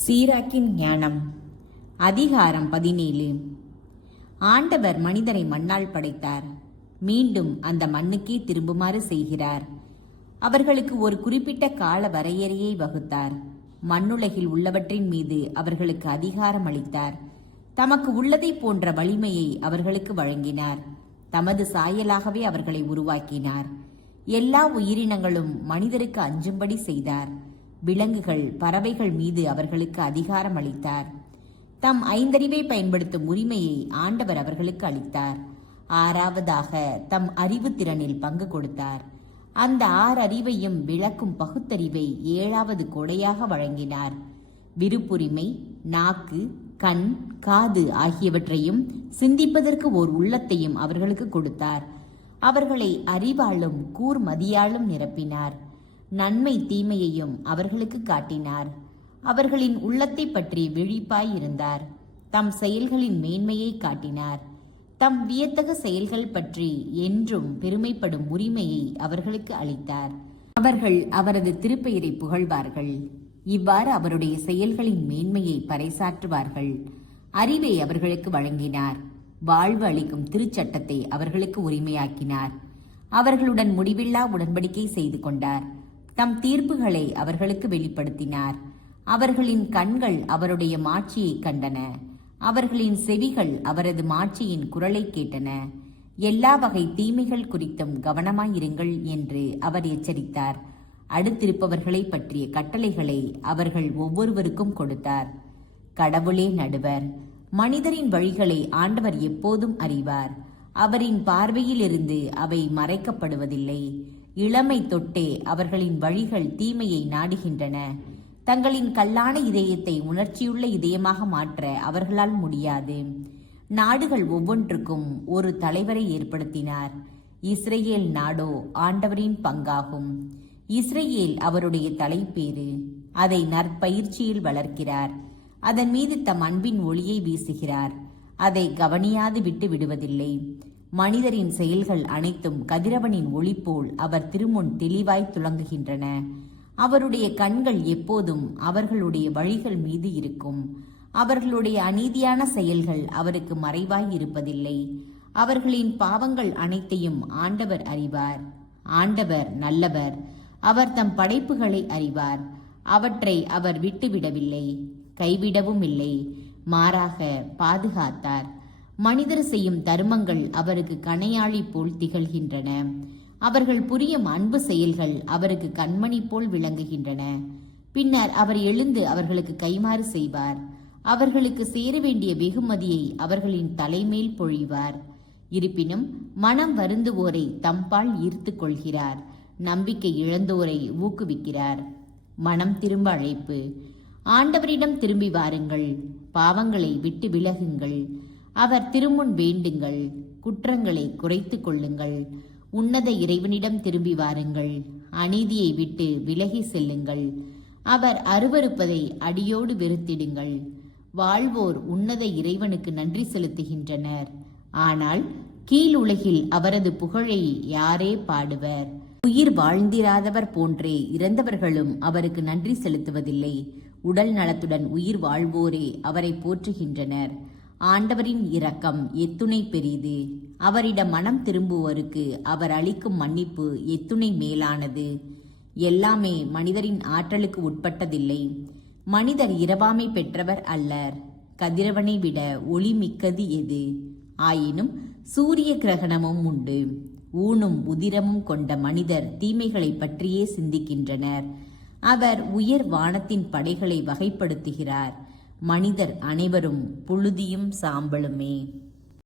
சீராக்கின் ஞானம். அதிகாரம் 17. ஆண்டவர் மனிதரை மண்ணால் படைத்தார். மீண்டும் அந்த மண்ணுக்கே திரும்புமாறு செய்கிறார். அவர்களுக்கு ஒரு குறிப்பிட்ட கால வரையறையை வகுத்தார். மண்ணுலகில் உள்ளவற்றின் மீது அவர்களுக்கு அதிகாரம் அளித்தார். தமக்கு உள்ளதை போன்ற வலிமையை அவர்களுக்கு வழங்கினார். தமது சாயலாகவே அவர்களை உருவாக்கினார். எல்லா உயிரினங்களும் மனிதருக்கு அஞ்சும்படி செய்தார். விலங்குகள், பறவைகள் மீது அவர்களுக்கு அதிகாரம் அளித்தார். தம் ஐந்தறிவை பயன்படுத்தும் உரிமையை ஆண்டவர் அவர்களுக்கு அளித்தார். ஆறாவதாக தம் அறிவு திறனில் பங்கு கொடுத்தார். அந்த 6 அறிவையும் விளக்கும் பகுத்தறிவை 7வது கொடையாக வழங்கினார். விருப்புரிமை, நாக்கு, கண், காது ஆகியவற்றையும் சிந்திப்பதற்கு ஓர் உள்ளத்தையும் அவர்களுக்கு கொடுத்தார். அவர்களை அறிவாலும் கூர்மதியாலும் நிரப்பினார். நன்மை தீமையையும் அவர்களுக்கு காட்டினார். அவர்களின் உள்ளத்தை பற்றி விழிப்பாய் இருந்தார். தம் செயல்களின் மேன்மையை காட்டினார். தம் வியத்தக செயல்கள் பற்றி என்றும் பெருமைப்படும் உரிமையை அவர்களுக்கு அளித்தார். அவர்கள் அவரது திருப்பெயரை புகழ்வார்கள். இவ்வாறு அவருடைய செயல்களின் மேன்மையை பறைசாற்றுவார்கள். அறிவை அவர்களுக்கு வழங்கினார். வாழ்வு அளிக்கும் திருச்சட்டத்தை அவர்களுக்கு உரிமையாக்கினார். அவர்களுடன் முடிவில்லா உடன்படிக்கை செய்து கொண்டார். தம் தீர்ப்புகளை அவர்களுக்கு வெளிப்படுத்தினார். அவர்களின் கண்கள் அவருடைய மாட்சியை கண்டன. அவர்களின் செவிகள் அவரது மாட்சியின் குரலை கேட்டன. எல்லா வகை தீமைகள் குறித்தும் கவனமாயிருங்கள் என்று அவர் எச்சரித்தார். அடுத்திருப்பவர்களை பற்றிய கட்டளைகளை அவர்கள் ஒவ்வொருவருக்கும் கொடுத்தார். கடவுளே நடுவர். மனிதரின் வழிகளை ஆண்டவர் எப்போதும் அறிவார். அவரின் பார்வையிலிருந்து அவை மறைக்கப்படுவதில்லை. இளமை தொட்டே அவர்களின் வழிகள் தீமையை நாடுகின்றன. தங்களின் கல்லான இதயத்தை உணர்ச்சியுள்ள இதயமாக மாற்ற அவர்களால் முடியாது. நாடுகள் ஒவ்வொன்றுக்கும் ஒரு தலைவரை ஏற்படுத்தினார். இஸ்ரேல் நாடோ ஆண்டவரின் பங்காகும். இஸ்ரேல் அவருடைய தலைப்பேறு. அதை நற்பயிற்சியில் வளர்க்கிறார். அதன் மீது தம் அன்பின் ஒளியை வீசுகிறார். அதை கவனியாது விட்டு விடுவதில்லை. மனிதரின் செயல்கள் அனைத்தும் கதிரவனின் ஒளி போல் அவர் திருமுன் தெளிவாய் துலங்குகின்றன. அவருடைய கண்கள் எப்போதும் அவர்களுடைய வழிகள் மீது இருக்கும். அவர்களுடைய அநீதியான செயல்கள் அவருக்கு மறைவாய் இருப்பதில்லை. அவர்களின் பாவங்கள் அனைத்தையும் ஆண்டவர் அறிவார். ஆண்டவர் நல்லவர். அவர் தம் படைப்புகளை அறிவார். அவற்றை அவர் விட்டுவிடவில்லை, கைவிடவும் இல்லை. மாறாக பாதுகாத்தார். மனிதர் செய்யும் தர்மங்கள் அவருக்கு கணையாழி போல் திகழ்கின்றன. அவர்கள் புரியும் அன்பு செயல்கள் அவருக்கு கண்மணி போல் விளங்குகின்றன. பின்னர் அவர் எழுந்து அவர்களுக்கு கைமாறு செய்வார். அவர்களுக்கு சேர வேண்டிய வெகுமதியை அவர்களின் தலைமேல் பொழிவார். இருப்பினும் மனம் வருந்துவோரை தம்பால் ஈர்த்து கொள்கிறார். நம்பிக்கை இழந்தோரை ஊக்குவிக்கிறார். மனம் திரும்ப அழைப்பு. ஆண்டவரிடம் திரும்பி வாருங்கள். பாவங்களை விட்டு விலகுங்கள். அவர் திருமுன் வேண்டுங்கள். குற்றங்களை குறைத்து கொள்ளுங்கள். உன்னத இறைவனிடம் திரும்பி வாருங்கள். அநீதியை விட்டு விலகி செல்லுங்கள். அவர் அருவருப்பதை அடியோடு வெறுத்திடுங்கள். வாழ்வோர் உன்னத இறைவனுக்கு நன்றி செலுத்துகின்றனர். ஆனால் கீழ் உலகில் அவரது புகழை யாரே பாடுவர்? உயிர் வாழ்ந்திராதவர் போன்றே இறந்தவர்களும் அவருக்கு நன்றி செலுத்துவதில்லை. உடல் நலத்துடன் உயிர் வாழ்வோரே அவரை போற்றுகின்றனர். ஆண்டவரின் இரக்கம் எத்துணை பெரிது! அவரிடம் மனம் திரும்புவோருக்கு அவர் அளிக்கும் மன்னிப்பு எத்துணை மேலானது! எல்லாமே மனிதரின் ஆற்றலுக்கு உட்பட்டதில்லை. மனிதர் இரவாமை பெற்றவர் அல்லர். கதிரவனை விட ஒளி மிக்கது எது? ஆயினும் சூரிய கிரகணமும் உண்டு. ஊனும் உதிரமும் கொண்ட மனிதர் தீமைகளை பற்றியே சிந்திக்கின்றனர். அவர் உயர் வானத்தின் படைகளை வகைப்படுத்துகிறார். மனிதர் அனைவரும் புழுதியும் சாம்பலுமே.